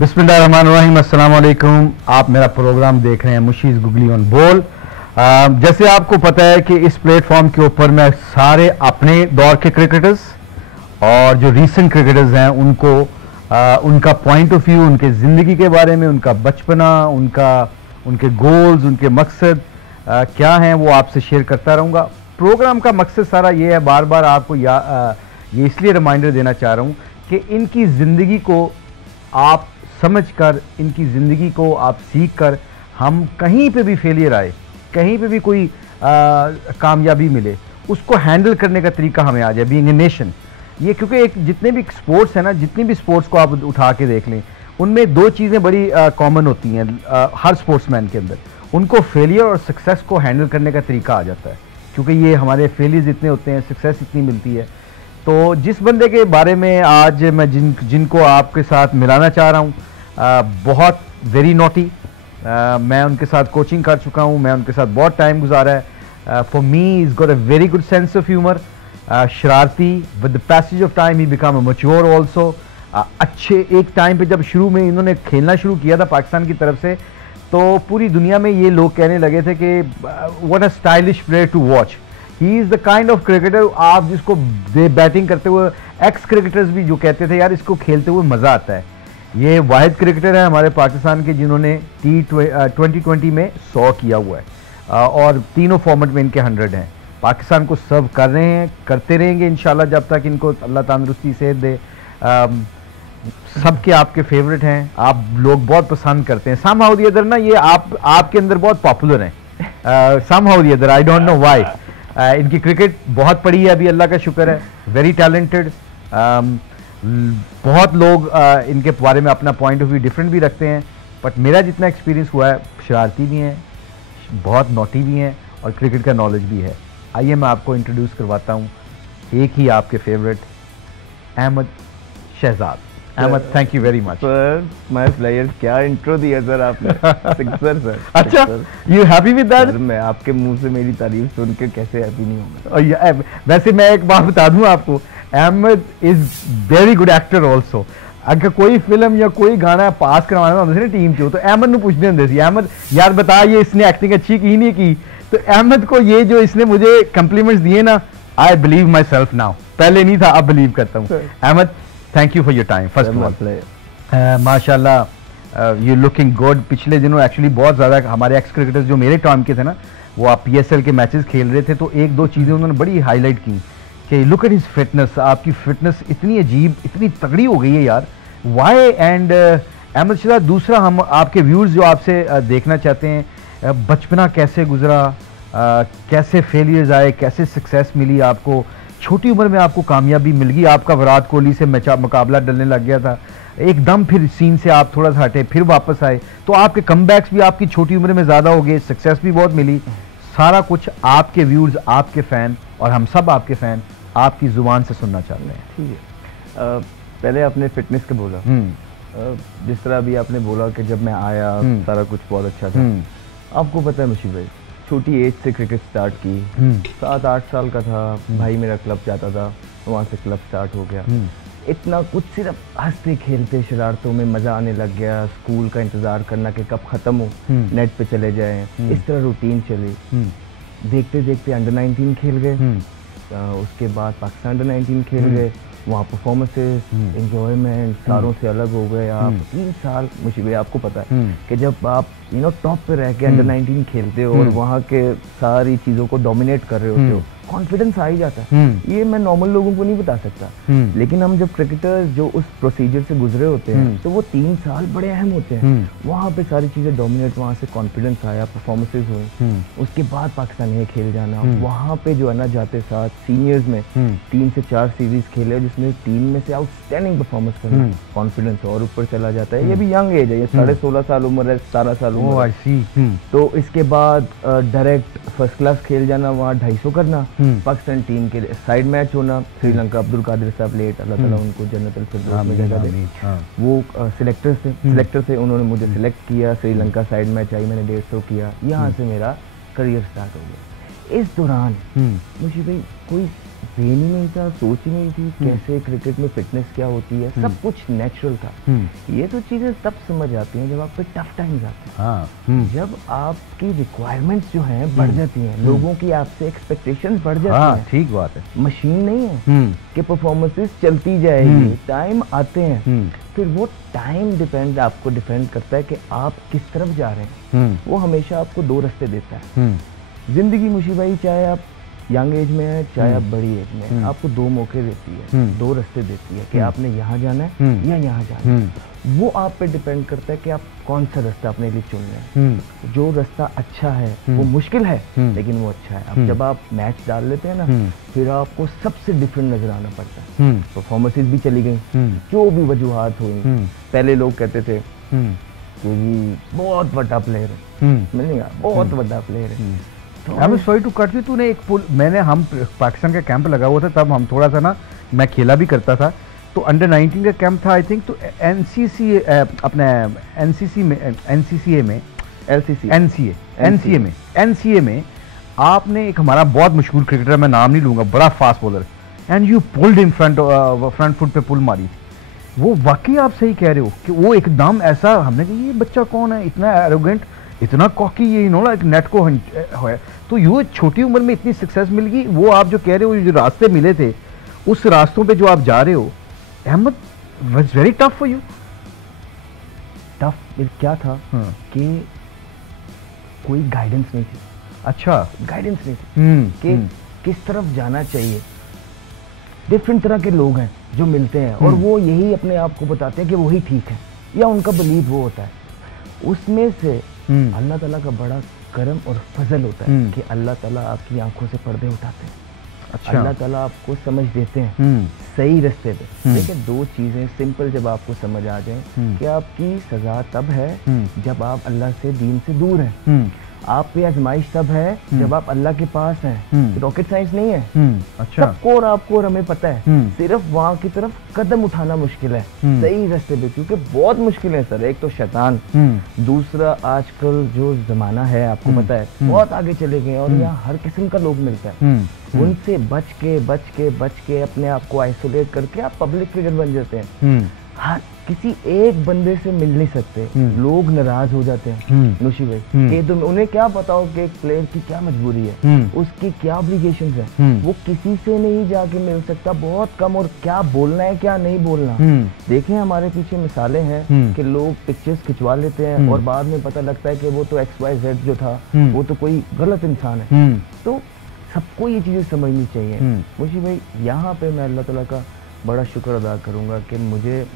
बिस्मिल्लाहिर्रहमानिर्रहीम, अस्सलाम वालेकुम। आप मेरा प्रोग्राम देख रहे हैं मुशीज़ गुगली ऑन बॉल। जैसे आपको पता है कि इस प्लेटफॉर्म के ऊपर मैं सारे अपने दौर के क्रिकेटर्स और जो रीसेंट क्रिकेटर्स हैं उनको उनका पॉइंट ऑफ व्यू, उनके ज़िंदगी के बारे में, उनका बचपना, उनके गोल्स, उनके मकसद क्या हैं, वो आपसे शेयर करता रहूँगा। प्रोग्राम का मकसद सारा ये है, बार बार आपको ये इसलिए रिमाइंडर देना चाह रहा हूँ कि इनकी ज़िंदगी को आप समझकर, इनकी ज़िंदगी को आप सीख कर, हम कहीं पे भी फेलियर आए, कहीं पे भी कोई कामयाबी मिले, उसको हैंडल करने का तरीका हमें आ जाए, बीइंग ए नेशन। ये क्योंकि एक जितने भी स्पोर्ट्स हैं ना, जितनी भी स्पोर्ट्स को आप उठा के देख लें, उनमें दो चीज़ें बड़ी कॉमन होती हैं हर स्पोर्ट्समैन के अंदर। उनको फेलियर और सक्सेस को हैंडल करने का तरीका आ जाता है, क्योंकि ये हमारे फेलियर्स इतने होते हैं, सक्सेस इतनी मिलती है। तो जिस बंदे के बारे में आज मैं जिनको आपके साथ मिलाना चाह रहा हूँ, बहुत वेरी नॉटी, मैं उनके साथ कोचिंग कर चुका हूँ, मैं उनके साथ बहुत टाइम गुजारा है। For me is got a very good sense of humour, शरारती, with the passage of time he become a mature also. अच्छे एक टाइम पे जब शुरू में इन्होंने खेलना शुरू किया था पाकिस्तान की तरफ से, तो पूरी दुनिया में ये लोग कहने लगे थे कि what a stylish player to watch. He is the kind of cricketer आप जिसको बैटिंग करते हुए, एक्स क्रिकेटर्स भी जो कहते थे यार इसको खेलते हुए मज़ा आता है। ये वाहिद क्रिकेटर है हमारे पाकिस्तान के जिन्होंने T20 में 100 किया हुआ है, और तीनों फॉर्मेट में इनके 100 हैं। पाकिस्तान को सर्व कर रहे हैं, करते रहेंगे इंशाल्लाह जब तक इनको अल्लाह तंदुरुस्ती सेहत दे। सबके आपके फेवरेट हैं, आप लोग बहुत पसंद करते हैं। समहाउ द अदर ना ये आपके अंदर बहुत पॉपुलर हैं, somehow the other, I don't know why. इनकी क्रिकेट बहुत पड़ी है अभी, अल्लाह का शुक्र है, वेरी टैलेंटेड। बहुत लोग इनके बारे में अपना पॉइंट ऑफ व्यू डिफरेंट भी रखते हैं, बट मेरा जितना एक्सपीरियंस हुआ है, शरारती भी हैं, बहुत नॉटी भी हैं, और क्रिकेट का नॉलेज भी है। आइए मैं आपको इंट्रोड्यूस करवाता हूँ एक ही आपके favourite, Ahmed Shehzad. Ahmed, thank you very much sir, my player. क्या इंट्रो दिया सर आपने। Sixer sir. अच्छा, यू हैप्पी विद दैट? मैं आपके मुंह से मेरी तारीफ सुन के कैसे हैप्पी नहीं होगा। वैसे मैं एक बात बता दूं आपको, Ahmed is very good actor also. अगर कोई फिल्म या कोई गाना पास करवाना होता है ना टीम को, तो अहमद ने पूछने होंगे सी, अहमद यार बता ये इसने एक्टिंग अच्छी की नहीं की। तो अहमद को ये जो इसने मुझे कम्प्लीमेंट्स दिए ना, I believe myself now, पहले नहीं था, अब बिलीव करता हूँ। Ahmed, thank you for your time first of all. माशाल्लाह यू लुकिंग गुड। पिछले दिनों एक्चुअली बहुत ज़्यादा हमारे एक्स क्रिकेटर्स जो मेरे टाइम के थे ना, वो आप PSL के मैचेस खेल रहे थे, तो एक दो चीज़ें उन्होंने बड़ी हाईलाइट की कि लुक एट हिज फिटनेस, आपकी फिटनेस इतनी अजीब, इतनी तगड़ी हो गई है यार, वाई। एंड अहमद शहजाद, दूसरा हम आपके व्यूज़ जो आपसे देखना चाहते हैं, बचपना कैसे गुजरा, कैसे फेलियर्स आए, कैसे सक्सेस मिली आपको, छोटी उम्र में आपको कामयाबी मिल गई, आपका विराट कोहली से मुकाबला डलने लग गया था, एकदम फिर सीन से आप थोड़ा सा हटे, फिर वापस आए, तो आपके कमबैक्स भी आपकी छोटी उम्र में ज़्यादा हो गए, सक्सेस भी बहुत मिली। सारा कुछ आपके व्यूज़, आपके फ़ैन और हम सब आपके फ़ैन आपकी ज़ुबान से सुनना चाहते हैं। ठीक है, पहले आपने फिटनेस के बोला, जिस तरह अभी आपने बोला कि जब मैं आया सारा कुछ बहुत अच्छा था। आपको पता है मुशीब भाई, छोटी एज से क्रिकेट स्टार्ट की, 7-8 साल का था, भाई मेरा क्लब जाता था, वहाँ से क्लब स्टार्ट हो गया। इतना कुछ सिर्फ हंसते खेलते शरारतों में मज़ा आने लग गया, स्कूल का इंतज़ार करना कि कब ख़त्म हो, नेट पे चले जाएं, इस तरह रूटीन चली। देखते देखते अंडर-19 खेल गए, उसके बाद पाकिस्तान अंडर-19 खेल गए, वहाँ परफॉर्मेंसेस, एंजॉयमेंट सारों से अलग हो गए। आप 3 साल, मुझे आपको पता है कि जब आप टॉप पे रह के अंडर-19 खेलते हो और वहाँ के सारी चीज़ों को डोमिनेट कर रहे होते हो, कॉन्फिडेंस आ ही जाता है। ये मैं नॉर्मल लोगों को नहीं बता सकता, लेकिन हम जब क्रिकेटर्स जो उस प्रोसीजर से गुजरे होते हैं, तो वो 3 साल बड़े अहम होते हैं। वहाँ पे सारी चीज़ें डोमिनेट, वहाँ से कॉन्फिडेंस आया, परफॉर्मेंसेज हुई, उसके बाद पाकिस्तान ये खेल जाना, वहाँ पे जो है ना जाते साथ सीनियर्स में 3 से 4 सीरीज खेले, जिसमें टीम में से आउटस्टैंडिंग परफॉर्मेंस करना, कॉन्फिडेंस और ऊपर चला जाता है। ये भी यंग एज है, ये 16.5 साल उम्र है, 17 साल उम्र है। तो इसके बाद डायरेक्ट फर्स्ट क्लास खेल जाना, वहाँ 250 करना, पाकिस्तान टीम के साइड मैच होना, श्रीलंका, अब्दुल कादिर साहब लेट, अल्लाह ताला उनको जन्नतुल फिरदौस में जगह दे, वो सिलेक्टर थे, उन्होंने मुझे सिलेक्ट किया, श्रीलंका साइड मैच आई, मैंने 150 किया, यहाँ से मेरा करियर स्टार्ट हो गया। इस दौरान मुझे भाई कोई ब्रेन ही नहीं था, सोच ही नहीं थी कैसे क्रिकेट में फिटनेस क्या होती है, सब कुछ नेचुरल था। ये तो चीजें तब समझ आती हैं जब आप पे टफ टाइम्स आते हैं, जब आपकी रिक्वायरमेंट्स जो हैं बढ़ जाती हैं, लोगों की आपसे एक्सपेक्टेशंस बढ़ जाती हैं। ठीक बात है। मशीन नहीं है कि परफॉर्मेंसेस चलती जाएगी, टाइम आते हैं, फिर वो टाइम आपको डिपेंड करता है कि आप किस तरफ जा रहे हैं। वो हमेशा आपको दो रास्ते देता है जिंदगी। मुशी भाई चाहे आप यंग एज में है चाहे आप बड़ी एज में है, आपको दो मौके देती है, दो रास्ते देती है कि आपने यहाँ जाना है या यहाँ जाना है। वो आप पे डिपेंड करता है कि आप कौन सा रास्ता अपने लिए चुन रहे हैं। जो रास्ता अच्छा है वो मुश्किल है लेकिन वो अच्छा है। अब जब आप मैच डाल लेते हैं ना, फिर आपको सबसे डिफरेंट नजर आना पड़ता है। परफॉर्मेंसेस भी चली गई, जो भी वजूहात हुई। पहले लोग कहते थे कि बहुत बड़ा प्लेयर है, मिलेगा बहुत बड़ा प्लेयर है। I'm sorry to cut you, तूने एक हम पाकिस्तान का कैंप लगा हुआ था, तब हम थोड़ा सा ना, मैं खेला भी करता था, तो अंडर 19 का कैंप था आई थिंक, तो एनसीसी अपने एनसीए में आपने एक हमारा बहुत मशहूर क्रिकेटर, मैं नाम नहीं लूंगा, बड़ा fast bowler, and you pulled in front foot पे पुल मारी। वो वाकई आप सही कह रहे हो कि वो एकदम ऐसा, हमने कहा ये बच्चा कौन है, इतना एरोगेंट, इतना कॉकी, ये एक नेट को है। तो ये छोटी उम्र में इतनी सक्सेस मिल गई। वो आप जो कह रहे हो, जो रास्ते मिले थे, उस रास्तों पे जो आप जा रहे हो, Ahmed, was very tough for you. Tough क्या था कि कोई गाइडेंस नहीं थी। अच्छा, गाइडेंस नहीं थी कि किस तरफ जाना चाहिए। डिफरेंट तरह के लोग हैं जो मिलते हैं और वो यही अपने आप को बताते हैं कि वही ठीक है, या उनका बिलीव वो होता है। उसमें से अल्लाह ताला का बड़ा करम और फजल होता है कि अल्लाह ताला आपकी आंखों से पर्दे उठाते हैं। अच्छा। अल्लाह ताला आपको समझ देते हैं सही रास्ते पे। देखिए, दो चीजें सिंपल जब आपको समझ आ जाए कि आपकी सजा तब है जब आप अल्लाह से, दीन से दूर हैं। आप पे आजमाइश तब है जब आप अल्लाह के पास हैं। रॉकेट साइंस नहीं है। अच्छा। सबको और आपको और हमें पता है, सिर्फ वहां की तरफ कदम उठाना मुश्किल है सही रास्ते पे, क्योंकि बहुत मुश्किल है सर। एक तो शैतान, दूसरा आजकल जो जमाना है आपको पता है बहुत आगे चले गए और यहाँ हर किस्म का लोग मिलता है। उनसे बच के अपने आप को आइसोलेट करके आप पब्लिक फिगर बन जाते हैं। हाँ, किसी एक बंदे से मिल नहीं सकते, लोग नाराज हो जाते हैं नुशी भाई कि तुम, उन्हें क्या पता हो कि एक प्लेयर की क्या मजबूरी है, उसकी क्या ऑब्लिगेशंस है। वो किसी से नहीं जाके मिल सकता, बहुत कम, और क्या बोलना है क्या नहीं बोलना। देखें, हमारे पीछे मिसालें हैं कि लोग पिक्चर्स खिंचवा लेते हैं और बाद में पता लगता है कि वो तो XYZ जो था वो तो कोई गलत इंसान है। तो सबको ये चीजें समझनी चाहिए। मुझे भाई यहाँ पे मैं अल्लाह ताला का बड़ा शुक्र अदा करूंगा कि मुझे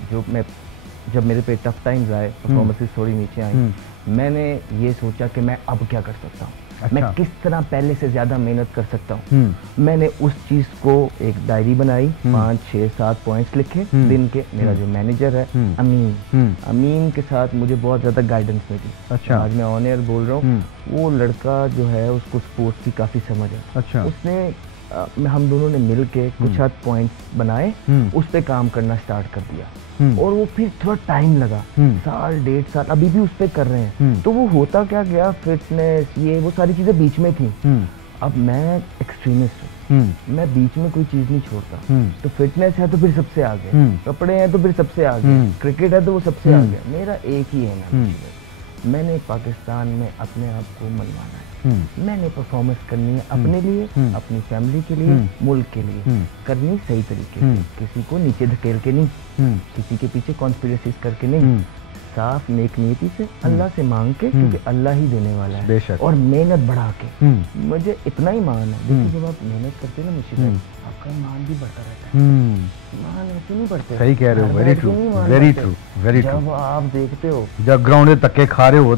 जब मेरे पे टफ टाइम्स आए, परफॉर्मेंसेस थोड़ी नीचे आई, मैंने ये सोचा कि मैं अब क्या कर सकता हूँ। अच्छा। मैं किस तरह पहले से ज्यादा मेहनत कर सकता हूँ। मैंने उस चीज को एक डायरी बनाई, 5, 6, 7 पॉइंट्स लिखे दिन के। मेरा जो मैनेजर है अमीन के साथ मुझे बहुत ज्यादा गाइडेंस मिली। अच्छा। आज मैं ऑन एयर बोल रहा हूँ, वो लड़का जो है उसको स्पोर्ट्स की काफी समझ है। अच्छा। उसने हम दोनों ने मिल के कुछ हद पॉइंट्स बनाए, उस पे काम करना स्टार्ट कर दिया। और वो फिर थोड़ा टाइम लगा, 1 1.5 साल अभी भी उस पे कर रहे हैं। तो वो होता क्या गया, फिटनेस, ये वो सारी चीजें बीच में थी। अब मैं एक्सट्रीमिस्ट हूँ, मैं बीच में कोई चीज नहीं छोड़ता। तो फिटनेस है तो फिर सबसे आगे, कपड़े हैं तो फिर सबसे आगे, क्रिकेट है तो वो सबसे आगे। मेरा एक ही है ना, मैंने पाकिस्तान में अपने आप को मनवाना है। मैंने परफॉर्मेंस करनी है अपने लिए, अपनी फैमिली के लिए, मुल्क के लिए, करनी सही तरीके से, किसी को नीचे धकेल के नहीं, किसी के पीछे कॉन्स्पिरेसीज करके नहीं, साफ नेक नीयती से अल्लाह से मांग के, क्योंकि अल्लाह ही देने वाला है, और मेहनत बढ़ा के। मुझे इतना ही मान है, देखिए जब आप मेहनत करते हैं ना मुझे, आपका ईमान भी बढ़ता रहता है। ईमान ऐसे नहीं बढ़ते। सही कह रहे हो, very true, very true, very true. जब आप देखते हो, जब ग्राउंड में धक्के खा रहे हो,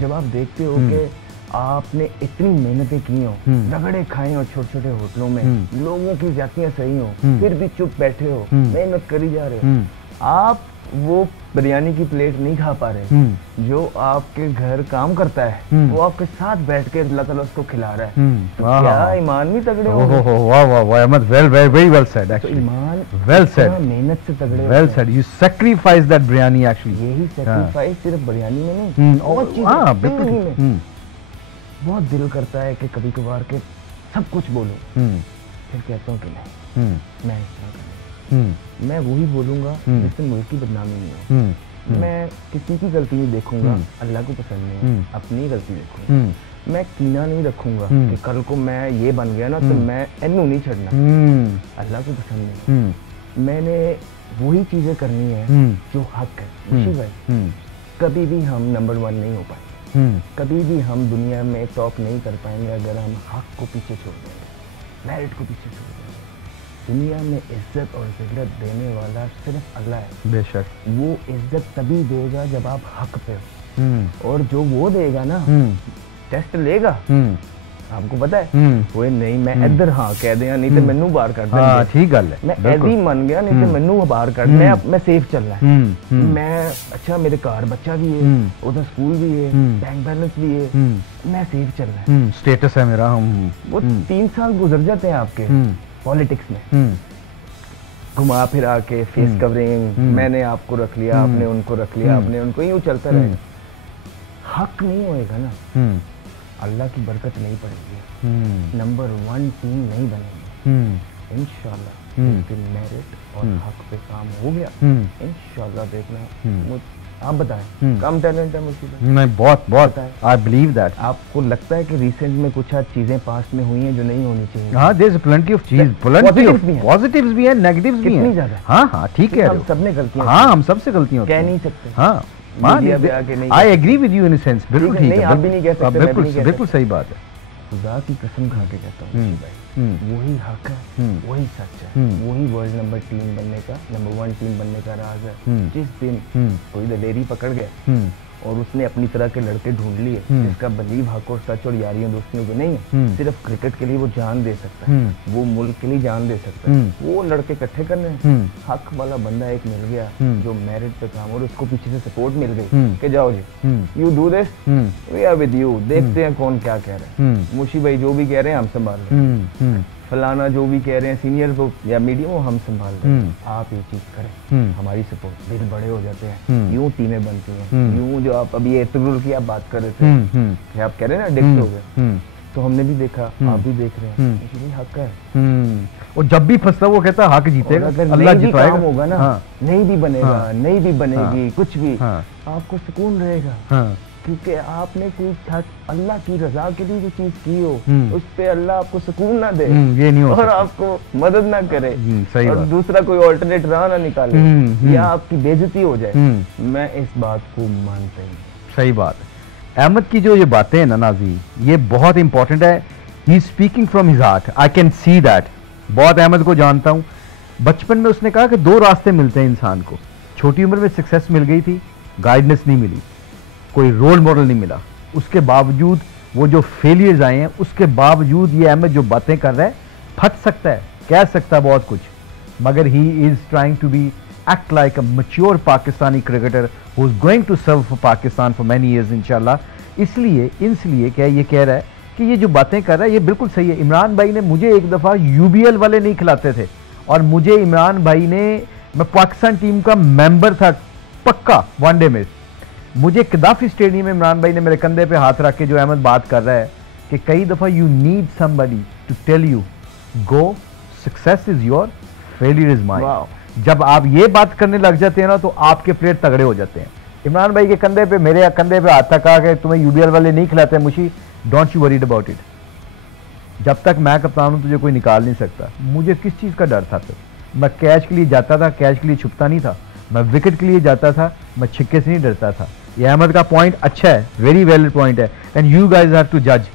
जब आप देखते हो कि आपने इतनी मेहनतें की हो, रगड़े खाए हो छोटे छोटे होटलों में, लोगों की जातियां सही हो, फिर भी चुप बैठे हो, मेहनत करी जा रहे हो, आप वो बिरयानी की प्लेट नहीं खा पा रहे जो आपके घर काम करता है, वो आपके साथ बैठ के अल्लाह ताला उसको खिला रहा है। तो क्या ईमान भी तगड़े हो। वाह वाह वाह, Ahmed, very well said actually. Iman well said, मेहनत से तगड़े, well said. You sacrifice that biryani actually. यही सैक्रिफाइस सिर्फ बिरयानी में नहीं, और चीजें बहुत दिल करता है कि कभी कभार के सब कुछ बोलूं, फिर कहता हूँ कि नहीं, मैं इस तरह का, मैं वही बोलूंगा जिससे मुल्क की बदनामी नहीं हो। मैं किसी की गलती नहीं देखूंगा, अल्लाह को पसंद नहीं, अपनी गलती देखूंगा। मैं कीना नहीं रखूंगा कि कल को मैं ये बन गया ना तो मैं इन्नू नहीं छड़ना, अल्लाह को पसंद नहीं। मैंने वही चीजें करनी है जो हक है। खुशी भाई, कभी भी हम नंबर 1 नहीं हो पाएंगे, कभी भी हम दुनिया में टॉप नहीं कर पाएंगे अगर हम हक को पीछे छोड़ देंगे, मेरिट को पीछे छोड़ देंगे। दुनिया में इज्जत और जिल्लत देने वाला सिर्फ अल्लाह है। बेशक वो इज्जत तभी देगा जब आप हक पे हो, और जो वो देगा ना, टेस्ट लेगा, आपको पता है वो नहीं मैं इधर हाँ कह दिया नहीं तो मैनू बाहर कर देंगे। ठीक गल है, मैं ऐसी मन गया नहीं तो मैनू बाहर कर, मैं सेफ चल रहा है, मैं अच्छा मेरे घर बच्चा भी है, उधर स्कूल भी है, बैंक बैलेंस भी है, मैं सेफ चल रहा है, स्टेटस है मेरा। वो 3 साल गुजर जाते हैं आपके पॉलिटिक्स में, घुमा फिरा के फेस कवरिंग, मैंने आपको रख लिया, आपने उनको रख लिया, आपने उनको, यूं चलता रहेगा। हक नहीं होएगा ना, अल्लाह की बरकत नहीं पड़ेगी, नंबर 1 टीम नहीं बनेगी। इंशाल्लाह मेरिट और हक पे काम हो गया, इंशाल्लाह देखना। आप बताएं, कम टैलेंट है मुझे? नहीं, बहुत आई बिलीव दैट। आपको लगता है कि रिसेंट में कुछ चीजें पास्ट में हुई हैं जो नहीं होनी चाहिए? हाँ, देयर इज प्लेंटी ऑफ चीज, पॉजिटिव्स भी हैं, नेगेटिव्स भी हैं। कितनी ज्यादा? हाँ ठीक है, हम सबने गलतियां, हाँ हम सबसे गलतियां कह नहीं सकते। हाँ I agree with you in sense, बिल्कुल ठीक है, आप भी नहीं कह सकते, बिल्कुल सही बात है। खुदा की कसम खा के कहता हूँ वही हक है, वही सच है, वही वर्ल्ड नंबर 3 बनने का, नंबर 1 टीम बनने का राज है। जिस दिन कोई दलेरी पकड़ गया और उसने अपनी तरह के लड़के ढूंढ लिए जिसका बलीव हक और सच और यारियों दोस्तियों को नहीं है, सिर्फ क्रिकेट के लिए वो जान दे सकता है, वो मुल्क के लिए जान दे सकता है, वो लड़के इकट्ठे करने, हक वाला बंदा एक मिल गया जो मेरिट पे काम, और उसको पीछे से सपोर्ट मिल गई कि जाओ जी you do this, we are with you, देखते हैं कौन क्या कह रहा है, मुशी भाई जो भी कह रहे हैं हम संभाल रहे हैं, फलाना जो भी कह रहे हैं सीनियर को या मीडियम वो हम संभाल रहे हैं, आप ये चीज करें, हमारी सपोर्ट, दिल बड़े हो जाते हैं, यूं टीमें बनती हैं, यूं जो आप अभी एतरुल की आप बात कर रहे थे, आप कह रहे हैं ना डिक्ट हो गए, तो हमने भी देखा, आप भी देख रहे हैं, इसलिए हक है। और जब भी फंसता वो कहता हक जीतेगा, अल्लाह जिताएगा, होगा ना, नहीं भी बनेगा, नहीं भी बनेगी, कुछ भी आपको सुकून रहेगा, क्योंकि आपने कोई अल्लाह की रजा के लिए जो चीज की हो उस पे अल्लाह आपको सुकून ना दे, ये नहीं हो और आपको मदद ना करे, सही और दूसरा कोई ऑल्टरनेट राह ना निकाले, या आपकी बेइज्जती हो जाए, मैं इस बात को मानता ही नहीं। सही बात है। अहमद की जो ये बातें हैं ना नाज़ी, ये बहुत इंपॉर्टेंट है, he is speaking from his heart, I can see that. बहुत अहमद को जानता हूँ, बचपन में उसने कहा कि 2 रास्ते मिलते हैं इंसान को, छोटी उम्र में सक्सेस मिल गई थी, गाइडेंस नहीं मिली, कोई रोल मॉडल नहीं मिला, उसके बावजूद वो जो फेलियर्स आए हैं उसके बावजूद ये अहमद जो बातें कर रहा है, फट सकता है, कह सकता है बहुत कुछ, मगर he is trying to be act like a mature Pakistani cricketer who is going to serve for Pakistan for many years इंशाल्लाह। इसलिए क्या ये कह रहा है कि ये जो बातें कर रहा है ये बिल्कुल सही है। इमरान भाई ने मुझे एक दफ़ा UBL वाले नहीं खिलाते थे, और मुझे इमरान भाई ने, मैं पाकिस्तान टीम का मेंबर था पक्का वनडे में, मुझे कदाफी स्टेडियम में इमरान भाई ने मेरे कंधे पे हाथ रख के जो अहमद बात कर रहा है कि कई दफ़ा you need somebody to tell you go, success is your, failure is mine. जब आप ये बात करने लग जाते हैं ना तो आपके प्लेयर तगड़े हो जाते हैं। इमरान भाई के कंधे पे, मेरे कंधे पे हाथ रखा कि तुम्हें UBL वाले नहीं खिलाते Mushi, don't you worried about it, जब तक मैं कप्तान हूं तुझे कोई निकाल नहीं सकता। मुझे किस चीज़ का डर था? फिर मैं कैच के लिए जाता था, कैच के लिए छुपता नहीं था, मैं विकेट के लिए जाता था, मैं छिक्के से नहीं डरता था। ये अहमद का पॉइंट अच्छा है, वेरी वैलिड पॉइंट है, and you guys have to जज।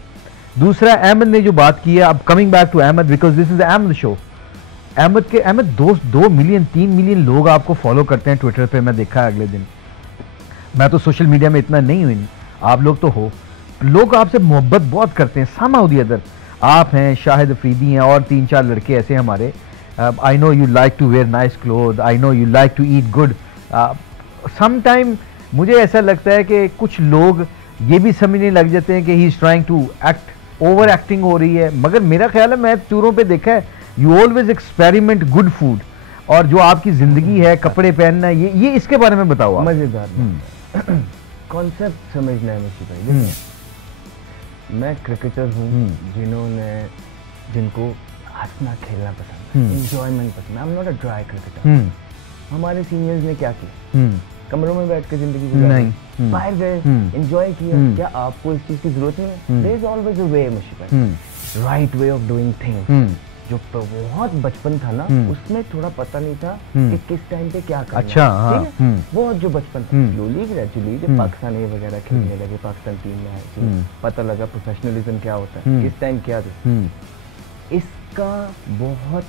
दूसरा, अहमद ने जो बात की है, अब coming back to Ahmed because this is Ahmed show. Ahmed 2 million 3 million लोग आपको फॉलो करते हैं ट्विटर पे, मैं देखा है अगले दिन। मैं तो सोशल मीडिया में इतना नहीं हुई, आप लोग तो हो, लोग आपसे मोहब्बत बहुत करते हैं। somehow the other, आप हैं, शाहिद अफरीदी हैं, और 3-4 लड़के ऐसे हमारे। I know you like to wear nice cloth, I know you like to eat good. Sometime मुझे ऐसा लगता है कि कुछ लोग ये भी समझने लग जाते हैं कि he is trying to act, over acting हो रही है, मगर मेरा ख्याल है, मैं टूरों पे देखा है, you always experiment good food, और जो आपकी जिंदगी है, कपड़े पहनना, ये इसके बारे में बताओ। मजेदार कॉन्सेप्ट समझना है मुझे भाई। मैं क्रिकेटर हूँ जिनको हंसना खेलना पसंद है, एंजॉयमेंट पसंद है। I am not a dry cricketer. हमारे सीनियर्स ने क्या किया, कमरों में बैठ के जिंदगी गुजारी, बाहर गए, एंजॉय किया। क्या आपको इस चीज की जरूरत नहीं है? देयर इज ऑलवेज अ वे मुशीब भाई, right way of doing things. जो बहुत बचपन था ना, उसमें थोड़ा पता नहीं था कि किस टाइम पे क्या करना। अच्छा, ठीक है, बहुत जो बचपन था, स्लोली ग्रेजुअली जब पाकिस्तानी वगैरह खेलने लगे, पाकिस्तान टीम में आए, पता लगा प्रोफेशनलिज्म क्या होता है, किस टाइम क्या था। इसका बहुत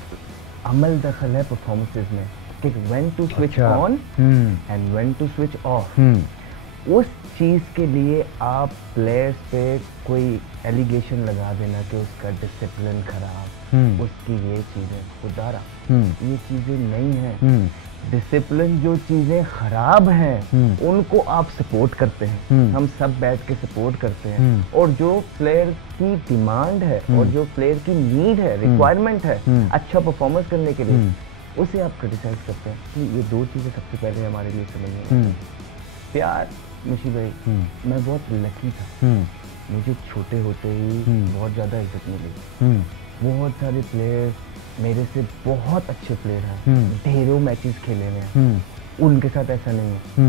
अमल दखल है परफॉर्मेंसेस में कि when to switch on and when to switch off. उस चीज के लिए आप प्लेयर्स पे कोई एलिगेशन लगा देना कि उसका डिसिप्लिन खराब, उसकी ये चीजें, खुदारा ये चीजें नहीं है। डिसिप्लिन जो चीजें खराब हैं उनको आप सपोर्ट करते हैं, हम सब बैठ के सपोर्ट करते हैं। और जो प्लेयर की डिमांड है और जो प्लेयर की नीड है, रिक्वायरमेंट है अच्छा परफॉर्मेंस करने के लिए, उसे आप क्रिटिसाइज करते हैं। तो ये दो चीजें सबसे पहले हमारे लिए समझनी है। प्यार मुशीब भाई, मैं बहुत लकी था, मुझे छोटे होते ही बहुत ज्यादा इज्जत मिली। बहुत सारे प्लेयर्स मेरे से बहुत अच्छे प्लेयर हैं, ढेरों मैचेस खेले हुए हैं, उनके साथ ऐसा नहीं है।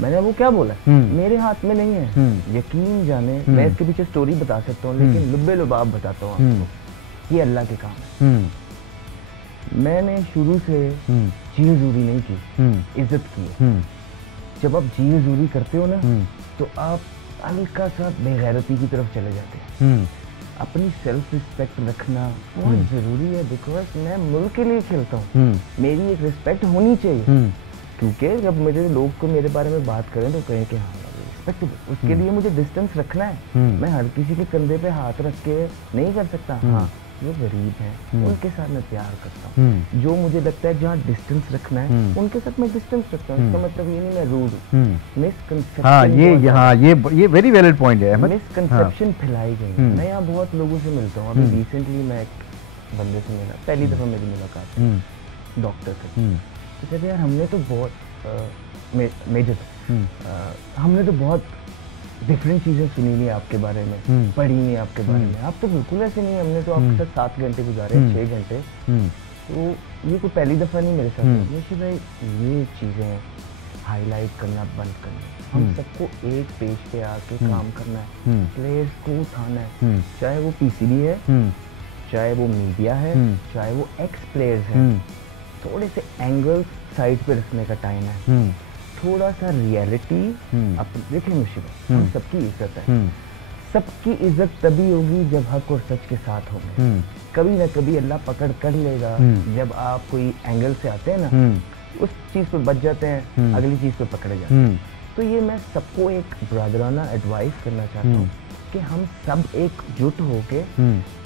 मैंने वो क्या बोला, मेरे हाथ में नहीं है, यकीन जाने मैं इसके पीछे स्टोरी बता सकता हूँ, लेकिन लुब्बे लुबाब बताता हूँ आपको, ये अल्लाह के काम है। मैंने शुरू से जी हजूरी नहीं की, इज्जत की। जब आप जी हजूरी करते हो ना, तो आप हल्का सा बेगैरती की तरफ चले जाते हैं। अपनी सेल्फ रिस्पेक्ट रखना बहुत जरूरी है, बिकॉज मैं मुल्क के लिए खेलता हूँ, मेरी एक रिस्पेक्ट होनी चाहिए। क्योंकि जब मेरे लोग को मेरे बारे में बात करें तो कहें कि हाँ रिस्पेक्ट, उसके लिए मुझे डिस्टेंस रखना है। मैं हर किसी के कंधे पे हाथ रख के नहीं कर सकता। हाँ, जो गरीब हैं उनके साथ मैं प्यार करता हूँ। जो मुझे लगता है जहाँ डिस्टेंस रखना है उनके साथ मैं डिस्टेंस रखता हूँ। इसका मतलब ये नहीं मैं रूड हूँ। मिसकंसेप्शन, हाँ, ये वेरी वैलिड पॉइंट है। मिसकंसेप्शन फैलाई गई है। मैं यहाँ बहुत लोगों से मिलता हूँ। अभी रिसेंटली मैं एक बंदे से मिला, पहली दफा मेरी मुलाकात डॉक्टर से। तो कहते यार हमने तो बहुत मेजर हमने तो बहुत डिफरेंट चीज़ें सुनी नहीं आपके बारे में, पढ़ी नहीं आपके बारे में, आप तो बिल्कुल ऐसे नहीं, हमने तो आपके साथ 7 घंटे गुजारे, 6 घंटे। तो ये कोई पहली दफ़ा नहीं मेरे साथ। मुझे भाई ये चीज़ें हाईलाइट करना बंद करना, हम सबको एक पेज पे आके काम करना है, प्लेयर्स को उठाना है, चाहे वो पीसीबी है, चाहे वो मीडिया है, चाहे वो एक्स प्लेयर्स हैं। थोड़े से एंगल साइड पे रखने का टाइम है, थोड़ा सा रियलिटी। अब देखिए मुशीब, हम सबकी इज्जत है, सबकी इज्जत तभी होगी जब हक और सच के साथ होंगे। कभी ना कभी अल्लाह पकड़ कर लेगा। जब आप कोई एंगल से आते हैं ना, उस चीज पे बच जाते हैं, अगली चीज पे पकड़े जाते हैं। तो ये मैं सबको एक ब्रदराना एडवाइस करना चाहता हूँ कि हम सब एकजुट होके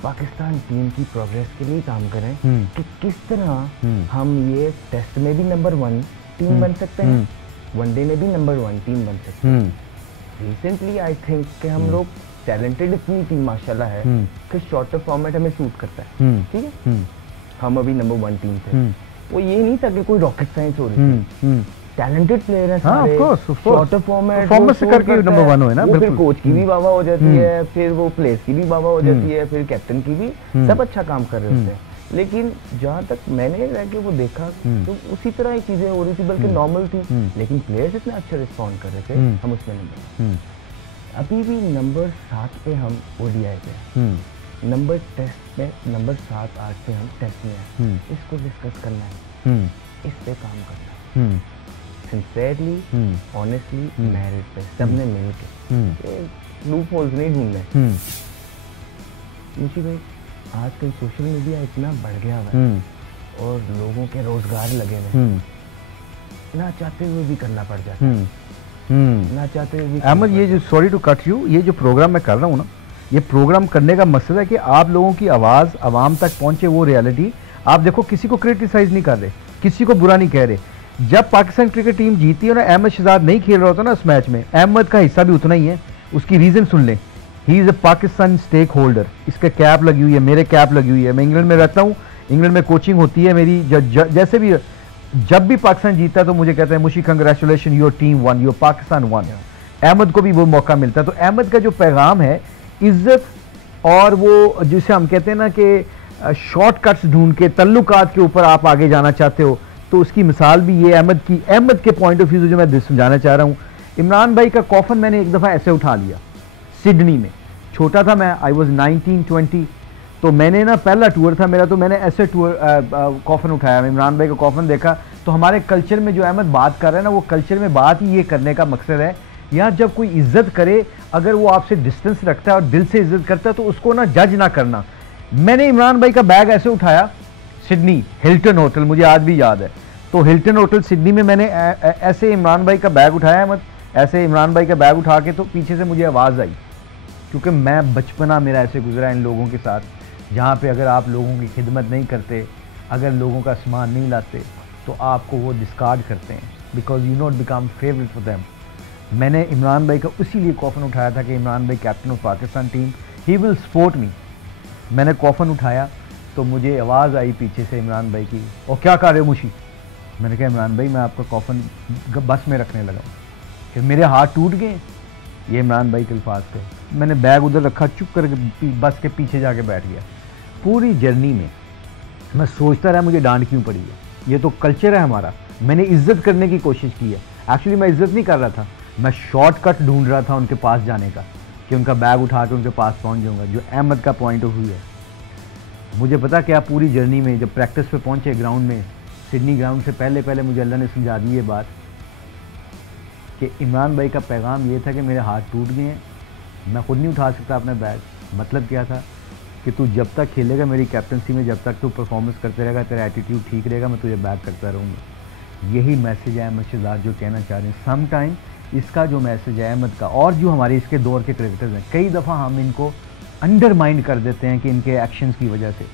पाकिस्तान टीम की प्रोग्रेस के लिए काम करें कि किस तरह हम ये टेस्ट में भी नंबर 1 टीम बन सकते हैं, वनडे में भी नंबर 1 टीम बन सकते हैं। रिसेंटली आई थिंक कि हम लोग टैलेंटेड इतनी टीम माशाल्लाह है कि शॉर्टर फॉर्मेट हमें सूट करता है। ठीक है, हम अभी नंबर 1 टीम थे। वो ये नहीं था कि कोई रॉकेट साइंस हो रही थी, टैलेंटेड प्लेयर है सारे, शॉर्टर फॉर्मेट परफॉर्मेंस से करके नंबर 1 हुए ना। फिर कोच की भी वाह हो जाती है, फिर वो प्लेयर्स की भी वाह हो जाती है, फिर कैप्टन की भी, सब अच्छा काम कर रहे होते हैं। लेकिन जहाँ तक मैंने रह के वो देखा तो उसी तरह ही चीजें हो रही थी, बल्कि नॉर्मल थी, लेकिन प्लेयर्स इतना अच्छा रिस्पॉन्ड कर रहे थे, हम उसमें नंबर। अभी भी नंबर 7 पे हम ओडीआई पे, नंबर टेस्ट पे नंबर 7-8 पे हम टेस्ट में हैं। इसको डिस्कस करना है, इस पे काम करना है, सिंसियरली, ऑनेस्टली, मेरिट पे सबने मिल के, लूप होल्स नहीं ढूंढने। मुझे भाई आजकल सोशल मीडिया इतना बढ़ गया है और लोगों के रोजगार लगे हुए, ना चाहते हुए भी करना पड़ जाता है, ना चाहते हुए भी। अहमद, ये जो सॉरी टू कट यू, ये जो प्रोग्राम मैं कर रहा हूँ ना, ये प्रोग्राम करने का मकसद है कि आप लोगों की आवाज़ आवाम तक पहुँचे, वो रियलिटी। आप देखो, किसी को क्रिटिसाइज नहीं कर रहे, किसी को बुरा नहीं कह रहे। जब पाकिस्तान क्रिकेट टीम जीती है ना, अहमद शहजाद नहीं खेल रहा होता ना उस मैच में, अहमद का हिस्सा भी उतना ही है। उसकी रीज़न सुन लें, he is a Pakistan stakeholder. इसका कैप लगी हुई है, मेरे कैप लगी हुई है। मैं इंग्लैंड में रहता हूँ, इंग्लैंड में कोचिंग होती है मेरी। जैसे भी जब भी पाकिस्तान जीता है तो मुझे कहते हैं Mushi congratulation, your team won, your Pakistan won. Ahmed को भी वो मौका मिलता है। तो अहमद का जो पैगाम है इज्जत और वो जिसे हम कहते हैं ना कि शॉर्टकट्स ढूंढ के तल्लुकात के ऊपर आप आगे जाना चाहते हो, तो उसकी मिसाल भी ये अहमद के पॉइंट ऑफ व्यू से जो मैं समझाना चाह रहा हूँ। इमरान भाई का कॉफन मैंने एक दफ़ा ऐसे उठा लिया सिडनी में, छोटा था मैं, आई वॉज 19-20, तो मैंने ना पहला टूर था मेरा, तो मैंने ऐसे टूर कॉफन उठाया, इमरान भाई का कॉफन देखा। तो हमारे कल्चर में जो अहमद बात कर रहे हैं ना, वो कल्चर में बात ही ये करने का मकसद है, यार जब कोई इज्जत करे, अगर वो आपसे डिस्टेंस रखता है और दिल से इज्जत करता है तो उसको ना जज ना करना। मैंने इमरान भाई का बैग ऐसे उठाया सिडनी हिल्टन होटल, मुझे आज भी याद है, तो हिल्टन होटल सिडनी में मैंने ऐसे इमरान भाई का बैग उठाया अहमद, ऐसे इमरान भाई का बैग उठा के, तो पीछे से मुझे आवाज़ आई, क्योंकि मैं बचपना मेरा ऐसे गुजरा इन लोगों के साथ, जहाँ पे अगर आप लोगों की खिदमत नहीं करते, अगर लोगों का सामान नहीं लाते, तो आपको वो डिस्कार्ड करते हैं, because you not become favourite for them. मैंने इमरान भाई का उसी लिए कॉफन उठाया था कि इमरान भाई captain of Pakistan team, he will support me. मैंने कॉफन उठाया तो मुझे आवाज़ आई पीछे से इमरान भाई की, और क्या कर रहे हो मुशी? मैंने कहा इमरान भाई मैं आपका कॉफन बस में रखने लगा, फिर मेरे हाथ टूट गए, ये इमरान भाई के अल्फाज थे। मैंने बैग उधर रखा, चुप करके बस के पीछे जाके बैठ गया। पूरी जर्नी में मैं सोचता रहा मुझे डांट क्यों पड़ी है, ये तो कल्चर है हमारा। मैंने इज्जत करने की कोशिश की है, एक्चुअली मैं इज्जत नहीं कर रहा था, मैं शॉर्टकट ढूंढ रहा था उनके पास जाने का, कि उनका बैग उठा के उनके पास पहुंच जाऊंगा, जो अहमद का पॉइंट ऑफ व्यू है। मुझे पता क्या, पूरी जर्नी में जब प्रैक्टिस पे पहुंचे ग्राउंड में, सिडनी ग्राउंड से पहले मुझे अल्लाह ने समझा दी ये बात कि इमरान भाई का पैगाम ये था कि मेरे हाथ टूट गए हैं, मैं खुद नहीं उठा सकता अपना बैग। मतलब क्या था कि तू जब तक खेलेगा मेरी कैप्टनसी में, जब तक तू परफॉर्मेंस करते रहेगा, तेरा एटीट्यूड ठीक रहेगा, मैं तुझे बैक करता रहूँगा। यही मैसेज है अहमद शहजाद जो कहना चाह रहे हैं। सम टाइम इसका जो मैसेज है अहमद का, और जो हमारे इसके दौर के क्रिकेटर्स हैं, कई दफ़ा हम इनको अंडरमाइन कर देते हैं कि इनके एक्शंस की वजह से,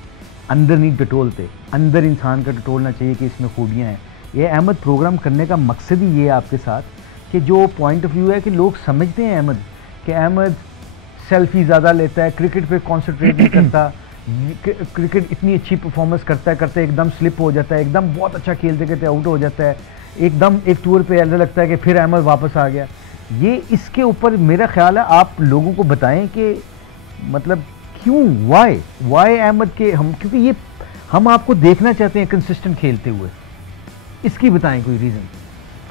अंदर नहीं टटोलते। अंदर इंसान का टटोलना चाहिए कि इसमें खूबियाँ हैं। ये अहमद प्रोग्राम करने का मकसद ही ये है आपके साथ, कि जो पॉइंट ऑफ व्यू है कि लोग समझते हैं अहमद कि अहमद सेल्फी ज़्यादा लेता है, क्रिकेट पे कंसंट्रेट नहीं करता, क्रिकेट इतनी अच्छी परफॉर्मेंस करता है एकदम स्लिप हो जाता है, एकदम बहुत अच्छा खेलते खेलते आउट हो जाता है, एकदम एक टूर पे ऐसा लगता है कि फिर अहमद वापस आ गया। ये इसके ऊपर मेरा ख्याल है आप लोगों को बताएं कि मतलब क्यों, वाई अहमद के हम, क्योंकि ये हम आपको देखना चाहते हैं कंसिस्टेंट खेलते हुए, इसकी बताएं कोई रीज़न।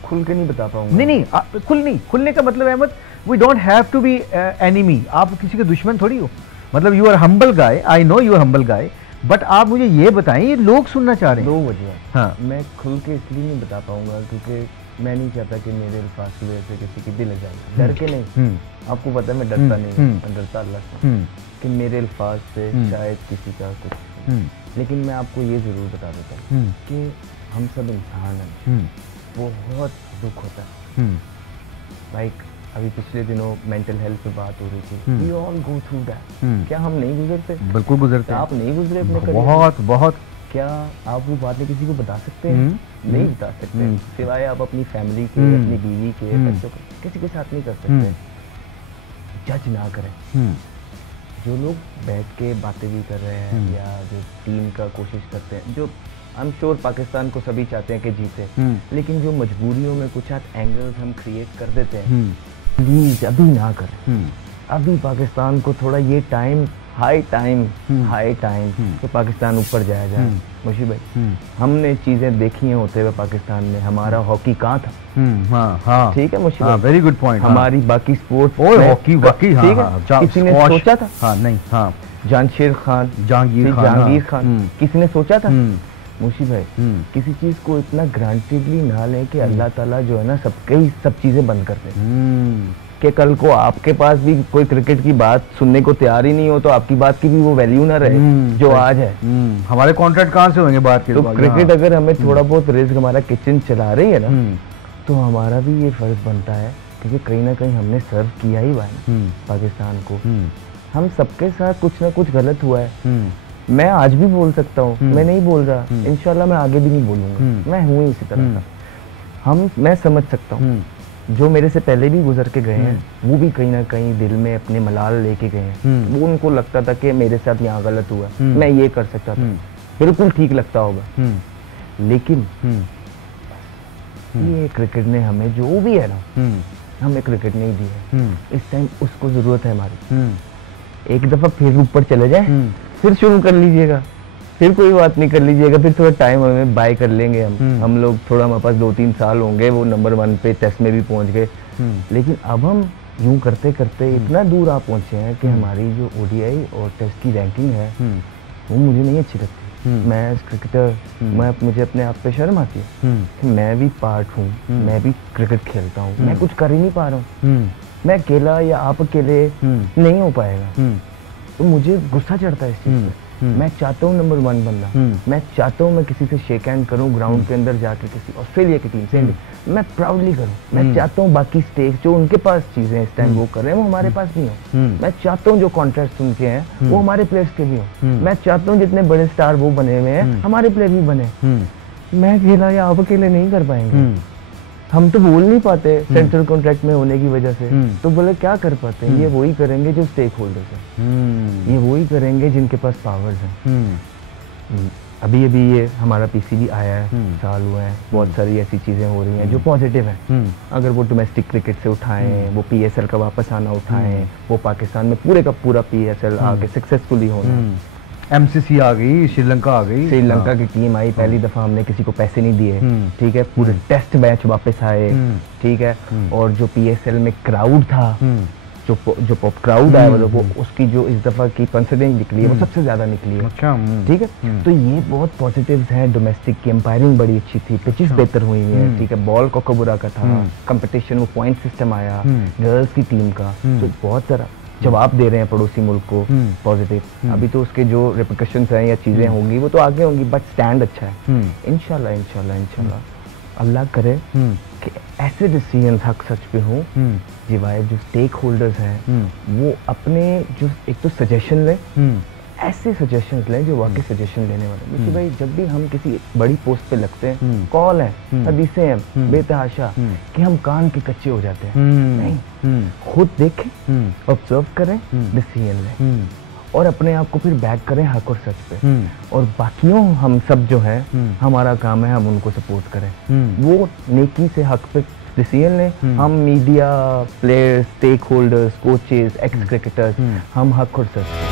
खुल के नहीं बता पाऊंगा। नहीं, खुलने का मतलब Ahmed, we don't have to be enemy, आप किसी के दुश्मन थोड़ी हो, मतलब you are humble guy, I know you are humble guy, but आप मुझे ये बताएं, ये लोग सुनना चाह रहे हैं। 2 वजह। हाँ, मैं खुल के इसलिए नहीं बता पाऊंगा क्योंकि मैं नहीं चाहता कि मेरे अल्फाज की वजह से किसी की दिल लग जाए। डर के नहीं, आपको पता है मैं डरता नहीं, मैं डरता अल्लाह से कि मेरे अल्फाज से शायद किसी का कुछ, लेकिन मैं आपको ये ज़रूर बता देता हूँ कि हम सब इंसान हैं, बहुत दुख होता है। लाइक अभी पिछले दिनों मेंटल हेल्थ पे बात हो रही थी, we all go through that. क्या हम नहीं गुजरते? बिल्कुल गुजरते। आप नहीं गुजरे अपने करियर? बहुत। क्या आप वो बातें किसी को बता सकते हैं? नहीं बता सकते, सिवाय आप अपनी फैमिली के, अपनी बीवी के, बच्चों के, किसी के साथ नहीं कर सकते। जज ना करें। जो लोग बैठ के बातें भी कर रहे हैं या जो टीम का कोशिश करते हैं, जो आई एम श्योर पाकिस्तान को सभी चाहते हैं कि जीते, लेकिन जो मजबूरियों में कुछ एंगल्स हम क्रिएट कर देते हैं, प्लीज अभी ना करें। अभी पाकिस्तान को थोड़ा ये टाइम, हाई टाइम कि पाकिस्तान ऊपर जाया जाए। मुशी भाई, हमने चीजें देखी हैं होते हुए पाकिस्तान में, हमारा हॉकी कहाँ था? ठीक है मुशी भाई, वेरी गुड पॉइंट। हमारी बाकी स्पोर्ट्स और हॉकी वाकई, ठीक है, किसी ने सोचा था? नहीं, जहांगीर खान, किसी ने सोचा था? मुशी भाई, किसी चीज को इतना ग्रांटेडली ना लें कि अल्लाह ताला जो है ना सब चीजें बंद कर दे, कि कल को आपके पास भी कोई क्रिकेट की बात सुनने को तैयार ही नहीं हो, तो आपकी बात की भी वो वैल्यू ना रहे जो आज है। हमारे कॉन्ट्रैक्ट कहाँ से होंगे बात के? तो क्रिकेट अगर हमें थोड़ा बहुत रिस्क हमारा किचन चला रही है ना, तो हमारा भी ये फर्ज बनता है, क्योंकि कहीं ना कहीं हमने सर्व किया ही हुआ है पाकिस्तान को। हम सबके साथ कुछ ना कुछ गलत हुआ है। मैं आज भी बोल सकता हूँ, मैं नहीं बोल रहा, इंशाल्लाह मैं आगे भी नहीं बोलूंगा, मैं हूँ इसी तरह का। मैं समझ सकता हूँ जो मेरे से पहले भी गुजर के गए हैं, वो भी कहीं ना कहीं दिल में अपने मलाल लेके गए हैं। वो उनको लगता था कि मेरे साथ यहाँ गलत हुआ, मैं ये कर सकता था, बिल्कुल ठीक लगता होगा, लेकिन ये क्रिकेट ने हमें जो भी है ना, हमें क्रिकेट नहीं दी है, इस टाइम उसको जरूरत है हमारी। एक दफा फिर ऊपर चले जाए, फिर शुरू कर लीजिएगा, फिर कोई बात नहीं कर लीजिएगा, फिर थोड़ा टाइम हमें बाय कर लेंगे हम लोग, थोड़ा हमारे पास 2-3 साल होंगे, वो नंबर 1 पे टेस्ट में भी पहुंच गए। लेकिन अब हम यूं करते करते इतना दूर आ पहुंचे हैं कि हमारी जो ओडीआई और टेस्ट की रैंकिंग है वो मुझे नहीं अच्छी लगती। मैं एज क्रिकेटर, मुझे अपने आप पे शर्म आती है कि मैं भी पार्ट हूँ, मैं भी क्रिकेट खेलता हूँ, मैं कुछ कर ही नहीं पा रहा हूँ, मैं अकेला या आप अकेले नहीं हो पाएगा। तो मुझे गुस्सा चढ़ता है इस चीज़ पे। मैं चाहता हूँ नंबर 1 बनना, मैं चाहता हूँ मैं किसी से शेक हैंड करूँ ग्राउंड के अंदर जाकर, किसी ऑस्ट्रेलिया की टीम से मैं प्राउडली करूँ। मैं चाहता हूँ बाकी स्टेट्स जो उनके पास चीजें इस टाइम वो कर रहे हैं वो हमारे पास भी हो। मैं चाहता हूँ जो कॉन्ट्रैक्ट्स उनके हैं वो हमारे प्लेयर्स के भी हो। मैं चाहता हूँ जितने बड़े स्टार वो बने हुए हैं हमारे प्लेयर भी बने। मैं अकेला या आप अकेले नहीं कर पाएंगे। हम तो बोल नहीं पाते सेंट्रल कॉन्ट्रैक्ट में होने की वजह से, तो बोले क्या कर पाते हैं? ये वही करेंगे जो स्टेक होल्डर्स हैं, ये वही करेंगे जिनके पास पावर्स हैं। अभी अभी ये हमारा पीसीबी आया है, साल हुआ है, बहुत सारी ऐसी चीज़ें हो रही हैं जो पॉजिटिव हैं। अगर वो डोमेस्टिक क्रिकेट से उठाएं, वो पीएसएल का वापस आना उठाएं, वो पाकिस्तान में पूरे का पूरा पीएसएल आके सक्सेसफुली होना। एमसीसी आ गई, श्रीलंका आ गई, श्रीलंका की टीम आई, पहली दफा हमने किसी को पैसे नहीं दिए, ठीक है, पूरे टेस्ट मैच वापस आए, ठीक है, और जो पीएसएल में क्राउड था, जो पॉप क्राउड आया मतलब वो उसकी जो इस दफा की परसेंटेज निकली है वो सबसे ज्यादा निकली है। अच्छा, ठीक है, तो ये बहुत पॉजिटिव्स हैं। डोमेस्टिक की एम्पायरिंग बड़ी अच्छी थी, पिचेस बेहतर हुई हैं, ठीक है, बॉल कोकोबुरा का था, कंपटीशन वो पॉइंट सिस्टम आया गर्ल्स की टीम का, तो बहुत सारा जवाब दे रहे हैं पड़ोसी मुल्क को पॉजिटिव। अभी तो उसके जो रिपरकशंस हैं या चीजें होंगी वो तो आगे होंगी, बट स्टैंड अच्छा है। इंशाल्लाह इंशाल्लाह इंशाल्लाह अल्लाह करे कि ऐसे डिसीजंस हक सच पे हों जिवाए जो स्टेक होल्डर्स हैं वो अपने जो एक तो सजेशन लें, ऐसे सजेशंस लें जो वाकई सजेशन लेने वाले। क्योंकि भाई जब भी हम किसी बड़ी पोस्ट पे लगते हैं, कॉल है, हदीसें हैं बेतहाशा कि हम कान के कच्चे हो जाते हैं। नहीं, खुद देखें, ऑब्जर्व करें, डिसीजन लें और अपने आप को फिर बैक करें हक और सच पे। और बाकियों हम सब जो है हमारा काम है हम उनको सपोर्ट करें, वो नेकी से हक पे डिसीजन लें। हम media, players, stakeholders, coaches, ex cricketers, हम हक और सच